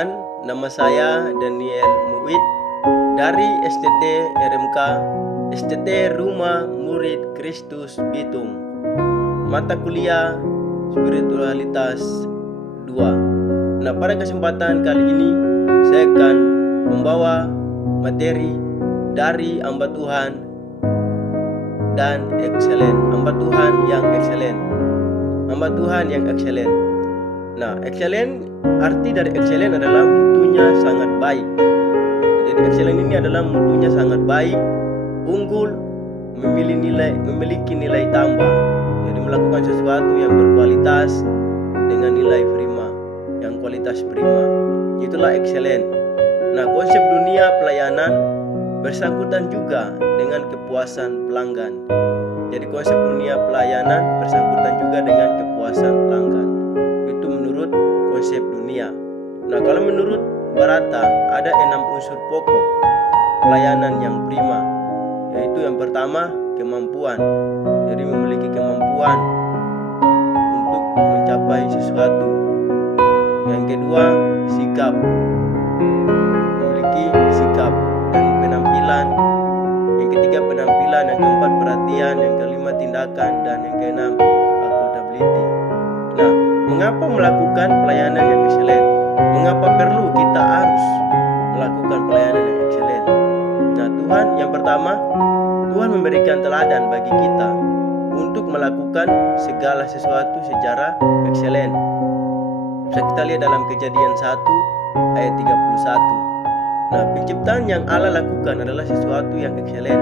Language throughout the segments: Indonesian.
Tuhan, nama saya Daniel Muid dari STT RMK STT Rumah Murid Kristus Bitung. Mata kuliah Spiritualitas 2. Nah, pada kesempatan kali ini saya akan membawa materi dari hamba Tuhan dan excellent, hamba Tuhan yang excellent. Hamba Tuhan yang excellent. Nah, excellent, arti dari excellent adalah mutunya sangat baik. Jadi excellent ini adalah mutunya sangat baik, unggul, memiliki nilai tambah. Jadi melakukan sesuatu yang berkualitas dengan nilai prima, yang kualitas prima. Itulah excellent. Nah, konsep dunia pelayanan bersangkutan juga dengan kepuasan pelanggan. Jadi konsep dunia pelayanan bersangkutan juga dengan kepuasan pelanggan. Itu menurut konsep dunia. Nah, kalau menurut Barata ada 6 unsur pokok pelayanan yang prima, yaitu yang pertama kemampuan. Jadi memiliki kemampuan untuk mencapai sesuatu. Yang kedua sikap, memiliki sikap dan penampilan. Yang ketiga penampilan, yang keempat perhatian, yang kelima tindakan, dan yang keenam accountability. Nah, mengapa melakukan pelayanan yang excellent? Mengapa perlu kita harus melakukan pelayanan yang excellent? Nah, Tuhan yang pertama, Tuhan memberikan teladan bagi kita untuk melakukan segala sesuatu secara excellent. Bisa kita lihat dalam Kejadian 1 ayat 31. Nah, penciptaan yang Allah lakukan adalah sesuatu yang excellent,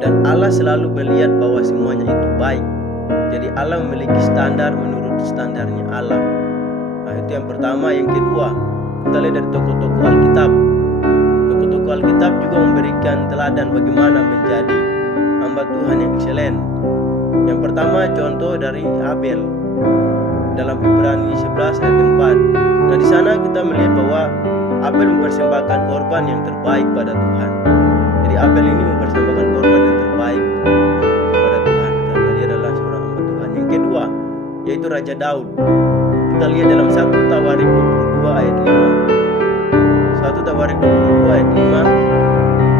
dan Allah selalu melihat bahwa semuanya itu baik. Jadi Allah memiliki standar menurut standarnya Allah. Nah, itu yang pertama. Yang kedua, kita lihat dari tokoh-tokoh Alkitab. Tokoh-tokoh Alkitab juga memberikan teladan bagaimana menjadi hamba Tuhan yang excellent. Yang pertama contoh dari Abel dalam Ibrani 11 ayat 4. Nah, di sana kita melihat bahwa Abel mempersembahkan korban yang terbaik pada Tuhan. Jadi Abel ini mempersembahkan korban yang terbaik kepada Tuhan karena dia adalah seorang hamba Tuhan. Yang kedua yaitu Raja Daud. Kita lihat dalam 1 Tawarik 22 ayat 5. 1 Tawarik 22 ayat 5.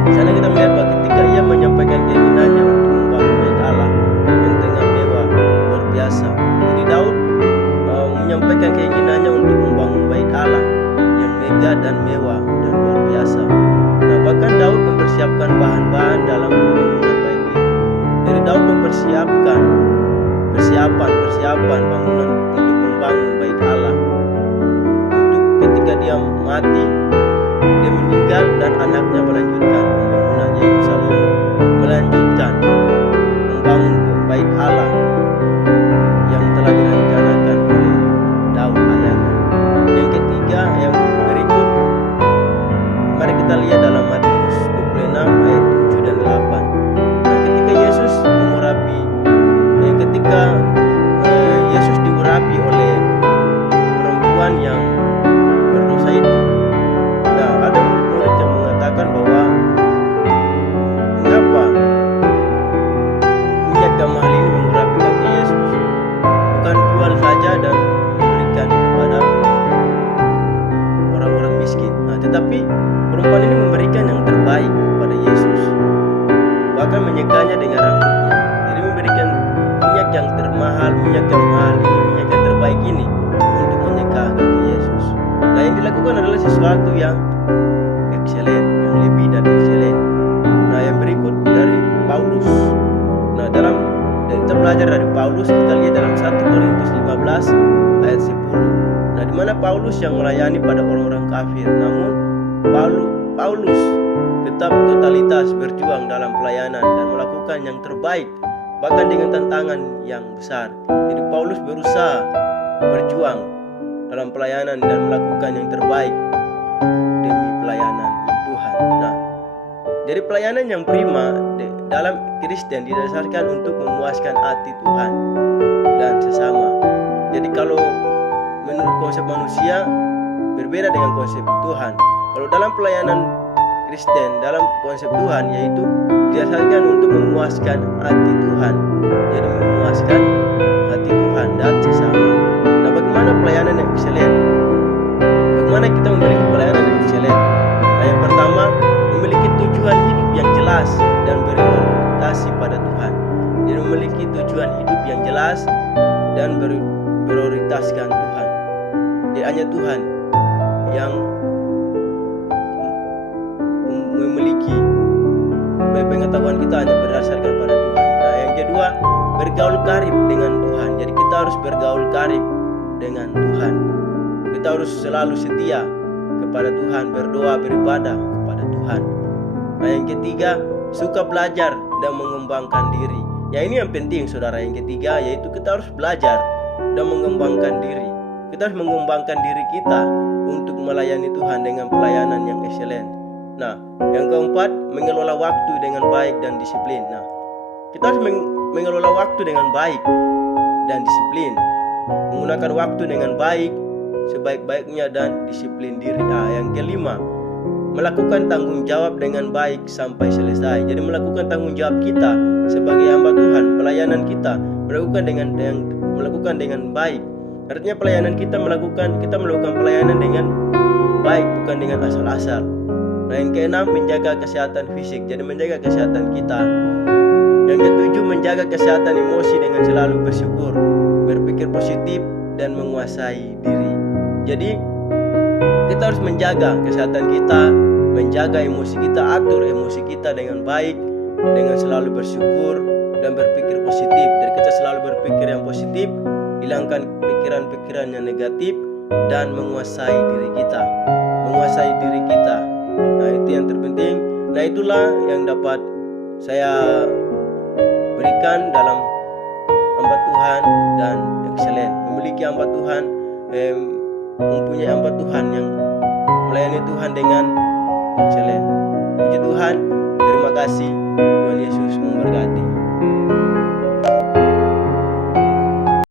Di sana kita melihat bahwa ketika ia menyampaikan keinginannya untuk membangun bait Allah yang tengah mewah luar biasa. Jadi Daud menyampaikan keinginannya untuk membangun bait Allah yang megah dan mewah dan luar biasa. Nah, bahkan Daud mempersiapkan bahan-bahan dalam pembangunan bait itu. Jadi Daud mempersiapkan persiapan bangunan untuk membangun bait Allah. Untuk ketika dia mati, dia meninggal dan anaknya melanjutkan pembangunan, yaitu Salomo melanjutkan membangun bait Allah yang telah direncanakan oleh Daud ayahnya. Yang ketiga yang berikut, mari kita lihat dalam Matius 26 ayat 7 dan 8. Nah, ketika Yesus diurapi oleh perempuan yang berdosa itu, nah ada murid-murid yang mengatakan bahwa mengapa minyak mahal ini mengurapi kaki Yesus, bukan jual saja dan memberikan kepada orang-orang miskin. Nah, tetapi perempuan ini memberikan yang terbaik kepada Yesus, bahkan menyekanya dengan rambutnya. Jadi memberikan minyak yang termahal, minyak yang mahal ini, minyak yang terbaik ini untuk menyeka kaki Yesus. Nah, yang dilakukan adalah sesuatu yang excellent, yang lebih dari excellent. Nah, yang berikut dari Paulus. Nah, kita belajar dari Paulus, kita lihat dalam 1 Korintus 15 ayat 10. Nah, di mana Paulus yang melayani pada orang-orang kafir, namun Paulus tetap totalitas berjuang dalam pelayanan dan melakukan yang terbaik, bahkan dengan tantangan yang besar. Jadi Paulus berusaha berjuang dalam pelayanan dan melakukan yang terbaik demi pelayanan Tuhan. Nah, jadi pelayanan yang prima dalam Kristen didasarkan untuk memuaskan hati Tuhan dan sesama. Jadi kalau menurut konsep manusia berbeda dengan konsep Tuhan. Kalau dalam pelayanan Kristen, dalam konsep Tuhan, yaitu didasarkan untuk memuaskan hati Tuhan. Jadi memuaskan hati Tuhan dan sesama. Nah, bagaimana pelayanan yang excellent? Bagaimana kita memberi jelas dan berorientasi pada Tuhan. Jadi memiliki tujuan hidup yang jelas dan berorientaskan Tuhan. Jadi hanya Tuhan yang memiliki pengetahuan kita hanya berdasarkan pada Tuhan. Nah, yang kedua, bergaul karib dengan Tuhan. Jadi kita harus bergaul karib dengan Tuhan. Kita harus selalu setia kepada Tuhan, berdoa, beribadah kepada Tuhan. Nah, yang ketiga, suka belajar dan mengembangkan diri. Ya, ini yang penting saudara. Yang ketiga yaitu kita harus belajar dan mengembangkan diri. Kita harus mengembangkan diri kita untuk melayani Tuhan dengan pelayanan yang excellent. Nah, yang keempat, mengelola waktu dengan baik dan disiplin. Nah, kita harus mengelola waktu dengan baik dan disiplin. Menggunakan waktu dengan baik sebaik-baiknya dan disiplin diri. Nah, yang kelima, melakukan tanggung jawab dengan baik sampai selesai. Jadi melakukan tanggung jawab kita sebagai hamba Tuhan, pelayanan kita melakukan dengan baik. Artinya pelayanan kita melakukan pelayanan dengan baik, bukan dengan asal-asal. Nah, yang keenam, menjaga kesehatan fisik. Jadi menjaga kesehatan kita. Yang ketujuh, menjaga kesehatan emosi dengan selalu bersyukur, berpikir positif dan menguasai diri. Jadi kita harus menjaga kesehatan kita, menjaga emosi kita, atur emosi kita dengan baik, dengan selalu bersyukur dan berpikir positif. Jadi kita selalu berpikir yang positif, hilangkan pikiran-pikiran yang negatif, dan menguasai diri kita. Nah, itu yang terpenting. Nah, itulah yang dapat saya berikan dalam hamba Tuhan dan excellent. Memiliki hamba Tuhan, mempunyai hamba Tuhan yang melayani Tuhan dengan excellent. Puji Tuhan, terima kasih. Tuhan Yesus memberkati.